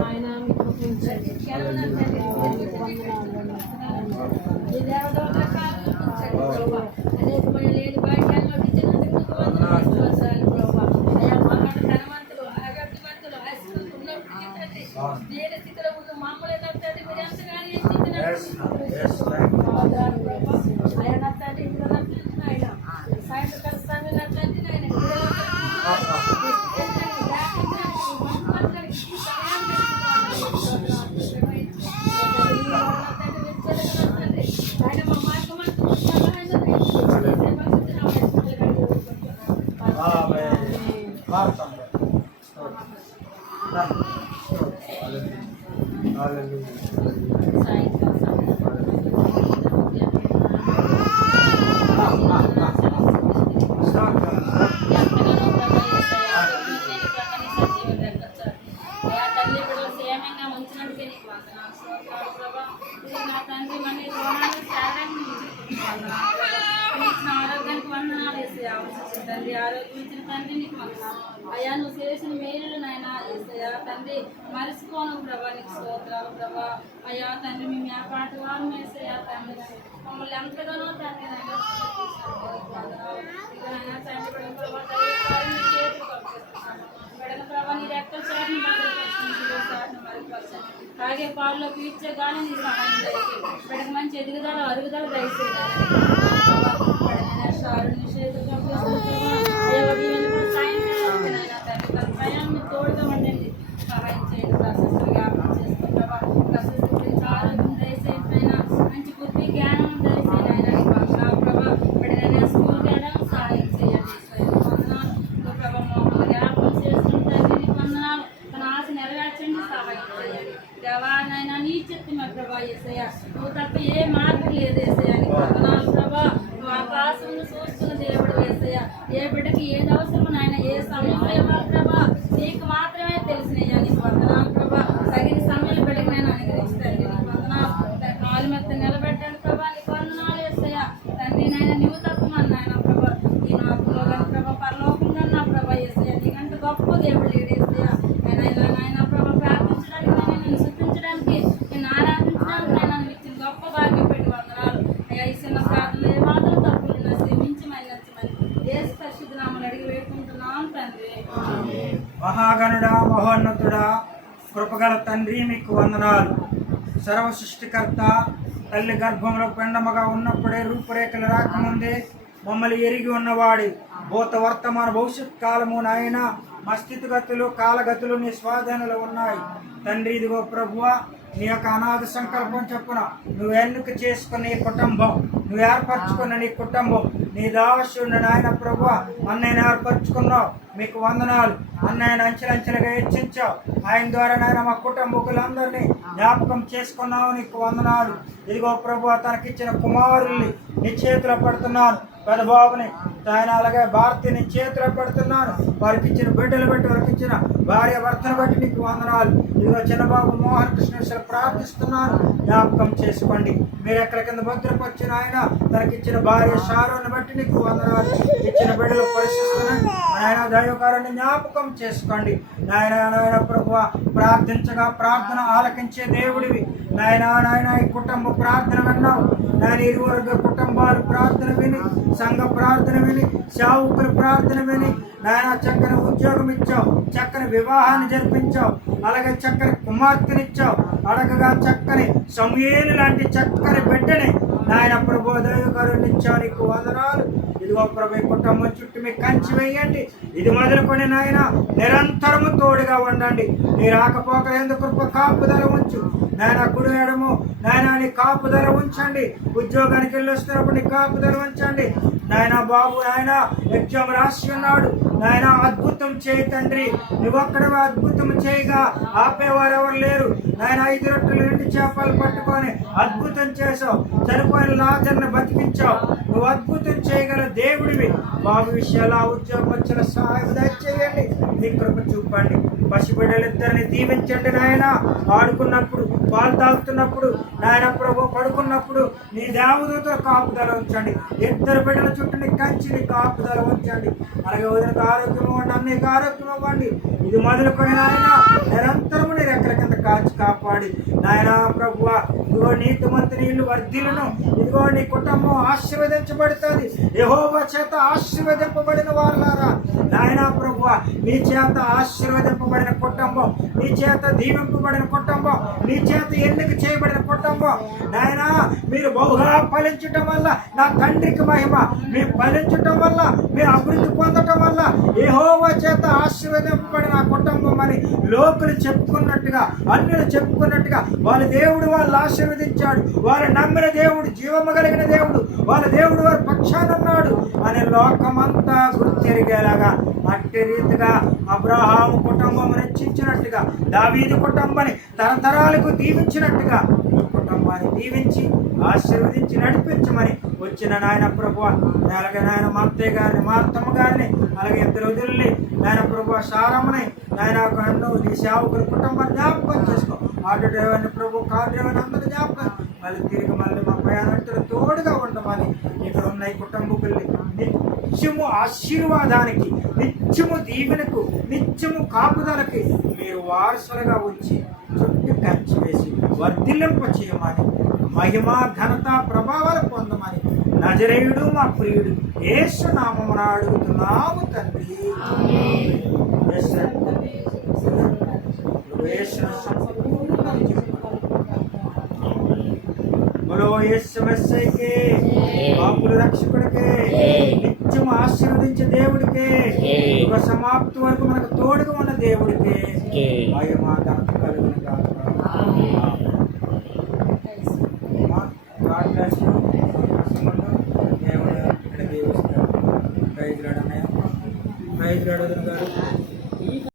ఆయన మీకు అనేకమైన లేని భాగ్యాల్లో ఇచ్చినందుకు ధనవంతులు ఆరోగ్యవంతులు ఆశలు ఉన్నప్పటికీ దేని స్థితిలో ముందు మామూలు తండ్రి మీరు ఎంతగానో ఆయన తండ్రి ఆయన సాయంత్రకాల సమయంలో తండ్రి ఆయన ఆరోగ్యానికి వందనాలు తండ్రి ఆరోగ్యం ఇచ్చిన తండ్రి నీకు వందనాలు అయ్యా నువ్వు చేసిన మేలు నాయన ఏసయ్యా తండ్రి మరిచిపోను ప్రభా నీకు స్తోత్రాలు ప్రభా అయ్యా తండ్రి మేము ఏ పాట వారు వేసయ్యా తండ్రి మమ్మల్ని ఎంతగానో తండ్రి నాయన తండ్రి ప్రభా ప్రభా నీ రెక్కల చాటుని అలాగే పాలలో పీల్చే కానీ నీ సహాయం దయచేసి బిడ్డకు మంచి ఎదుగుదల అరుగుదల దయచేసి ప్రయాణం తోడుగా ఉండండి సహాయం చేయండి ప్రశస్తంగా చేసుకుంటావా ప్రశస్తి ఆరోగ్యం దయచేసిన మంచి బుద్ధి జ్ఞానం దయచేసిన ప్రభా బిడ్డనైనా స్కూల్కి వెళ్ళడం సహాయం చేయండి ప్రభా మమ్మల్ని జ్ఞాపకం చేసుకుంటారు నీకు వందనాలు తన ఆశ నెరవేర్చండి సహాయం చేయండి దేవానైనా నీ చెప్తే మా ప్రభా ఏసయ్య నువ్వు తప్ప ఏ మార్గం లేదు ఏసయ్య నీకు వందనాలు ప్రభా నువ్వు ఆకాశం చూస్తున్న దేవుడు ఏసయ్య ఏ బిడ్డకి ఏది అవసరమో నాయన ఏ సమయంలో ప్రభా నీకు మాత్రమే తెలిసినయ్యా నీకు వందనాలు ప్రభా తగిన సమయంలో బిడ్డకి నేను అనుగ్రహిస్తాను నీకు వందనాలు కాలు మెత్త నిలబెట్టండి ప్రభా నీకు వందనాలు ఏసయ్య తండ్రి నాయన నువ్వు తప్పమని నాయన ప్రభా ఈ నాకులో కానీ ప్రభా పరలోకంగా నా ప్రభా ఏసయ్య నీకంటే గొప్ప దేవుడు లేడు ఏసయ్య నాయన ప్రభా ప్రార్థించడానికి నేను శుద్ధించడానికి నేను ఆరాధించడానికి నాయన ఇచ్చిన గొప్ప భాగ్యం పెట్టి వందనాలు అయ్యా ఈ చిన్న ప్రార్థనలు ఏ మాత్రం తప్పులు శ్రమించి మళ్ళీ దేశ పరిశుద్ధ నామలు అడిగి వేడుకుంటున్నాం తండ్రి. మహాగణుడా మహోన్నతుడా కృపగల తండ్రి మీకు వందనాలు. సర్వ సృష్టికర్త తల్లి గర్భంలో పెండమగా ఉన్నప్పుడే రూపురేఖలు రాకముందే మమ్మల్ని ఎరిగి ఉన్నవాడి భూత వర్తమాన భవిష్యత్ కాలము నాయన మా స్థితిగతులు కాలగతులు నీ స్వాధీనంలో ఉన్నాయి తండ్రి. ఇదిగో ప్రభువా నీ యొక్క అనాథ సంకల్పం చొప్పున నువ్వు ఎన్నిక చేసుకున్న నీ కుటుంబం నువ్వు ఏర్పరచుకున్న నీ కుటుంబం నీ దావశుడిని నాయన ప్రభువా అన్నయ్యను ఏర్పరచుకున్నావు మీకు వందనాలు. అన్నయ్యను అంచెలంచెలుగా హెచ్చించావు ఆయన ద్వారా నాయన మా కుటుంబకులందరినీ జ్ఞాపకం చేసుకున్నావు నీకు వందనాలు. ఇదిగో ప్రభువా తనకిచ్చిన కుమారుల్ని నీ చేతిలో పెడుతున్నాను పెదబాబుని ఆయన అలాగే భారతిని చేతిలో పెడుతున్నాను వారికి ఇచ్చిన బిడ్డలు బట్టి వారికి ఇచ్చిన భార్య భర్తను బట్టి నీకు వందనాలు. ఇదిగో చిన్నబాబు మోహన్ కృష్ణ ప్రార్థిస్తున్నాను జ్ఞాపకం చేసుకోండి మీరు ఎక్కడి కింద భద్రపరిచిన ఆయన తనకిచ్చిన భార్య షారోని బట్టి నీకు వందనాలు. ఇచ్చిన బిడ్డలు పరిశీలిస్తున్నాను ఆయన దైవకారాన్ని జ్ఞాపకం చేసుకోండి నాయన ప్రభువా ప్రార్థించగా ప్రార్థన ఆలకించే దేవుడివి నాయన ఈ కుటుంబ ప్రార్థన విన్నావు నాయన ఇరువురు కుటుంబాలు ప్రార్థన విని సంఘ ప్రార్థన విని సేవకుల ప్రార్థన విని నాయన చక్కని ఉద్యోగం ఇచ్చావు చక్కని వివాహాన్ని జరిపించావు అలాగే చక్కని కుమార్తెనిచ్చావు అడగగా చక్కని సమూయేలు లాంటి చక్కని బిడ్డని నాయన ప్రభు దైవకారుని ఇచ్చావు నీకు వందనాలు. ఇదిగో ప్రభు కుటుంబం చుట్టూ మీకు కంచి వేయండి ఇది మొదలుకొని నాయన నిరంతరము తోడుగా ఉండండి నీ రాకపోకలేందు కృప కాపుదల ఉంచు నాయన కుడి ఎడము నాయన నీ కాపుదల ఉంచండి ఉద్యోగానికి వెళ్ళి వస్తున్నప్పుడు నీ కాపుదల ఉంచండి నాయన బాబు నాయన ఎగ్జామ్ రాసి ఉన్నాడు నాయన అద్భుతం చేయి తండ్రి నువ్వొక్కడే అద్భుతం చేయగా ఆపేవారు ఎవరు లేరు నాయన 5 రొట్టెలు 2 చేపలు పట్టుకొని అద్భుతం చేసావు చనిపోయిన లాజర్ని బతికించావు నువ్వు అద్భుతం చేయగల దేవుడివి బాబు విషయాలు ఆ ఉద్యోగం వచ్చిన సహాయం దయచేయండి నీ కృప చూపండి పసిబిడ్డలిద్దరిని దీవించండి నాయన. ఆడుకున్నప్పుడు, పాలు తాగుతున్నప్పుడు నాయన ప్రభు, పడుకున్నప్పుడు నీ దేవదూతల కాపుదల ఉంచండి. ఇద్దరు బిడ్డల చుట్టూ నీ కంచిని కాపుదల ఉంచండి. అలాగే వదినకు ఆరోగ్యం ఇవ్వండి, అన్నయ్యకి ఆరోగ్యం ఇవ్వండి. ఇది మొదలుకొని నాయన నిరంతరము నీ రెక్కల కింద కాచి కాపాడి నాయన ప్రభువా, ఇదిగో నీతిమంతుని ఇల్లు వర్ధిల్లును. ఇదిగో నీ కుటుంబం ఆశీర్వదించబడుతుంది. యెహోవా చేత ఆశీర్వదింపబడిన వారులారా నాయన ప్రభువా, నీ చేత ఆశీర్వదింపబడిన కుటుంబం, నీ చేత దీవింపబడిన కుటుంబం, నీ చేత ఎన్నిక చేయబడిన కుటుంబం నాయన, మీరు బహుగా ఫలించటం వల్ల నా తండ్రికి మహిమ. మీరు ఫలించటం వల్ల, మీరు అభివృద్ధి పొందటం వల్ల యెహోవా చేత ఆశీర్వదింపబడిన ఆ కుటుంబం అని లోకులు చెప్పుకున్నట్టుగా, అన్యులు చెప్పుకున్నట్టుగా వాళ్ళ దేవుడు వాళ్ళు ఆశీర్వదించాడు, వాళ్ళు నమ్మిన దేవుడు జీవము కలిగిన దేవుడు, వాళ్ళ దేవుడు వారి పక్షాన ఉన్నాడు అని లోకమంతా గుర్తెరిగేలాగా అట్టి రీతిగా అబ్రహాము కుటుంబం రక్షించినట్టుగా, దావీదు కుటుంబాన్ని తరతరాలకు దీవించినట్టుగా ఈ కుటుంబాన్ని దీవించి ఆశీర్వదించి నడిపించమని వచ్చిన నాయన ప్రభువ, అలాగే నాయన మా అత్తయ్య గారిని, మా అత్తమ్మ గారిని, అలాగే ఇద్దరు వదిలి నాయన ప్రభువ సారమ్మని నాయన కన్ను నీ సేవకుల కుటుంబాన్ని జ్ఞాపకం చేసుకో. ఆటో డ్రైవర్ని ప్రభు, కార్ డ్రైవర్ని అందరూ జ్ఞాపకం, మళ్ళీ తిరిగి మళ్ళీ మా ప్రయాణికులు తోడుగా ఉండమని ఇక్కడ ఉన్న ఈ కుటుంబకుల్ని నిత్యము ఆశీర్వాదానికి, నిత్యము దీవెనకు, నిత్యము కాపుదలకి మీరు వారసులుగా ఉంచి చుట్టూ కంచి వేసి వర్ధిల్లింప చేయమని, మహిమ ఘనత ప్రభావాలు పొందమని నజరేయుడు మా ప్రియుడు యేసు నామమున అడుగుతున్నాము తండ్రి. బలో యేసు మెస్సీకి, పాపుల రక్షకుడికి, నిత్యము ఆశీర్వదించే దేవుడికి, యుగ సమాప్తి వరకు మనకు తోడుగా ఉన్న దేవుడికి మహిమ ఘనత కలుగును గాక. God bless you. దేవుడు ఇక్కడ దీవిస్తాడు. ప్రైజ్ లార్డ్ అన్నయ్య, ప్రైజ్ లార్డ్ వదిన గారు.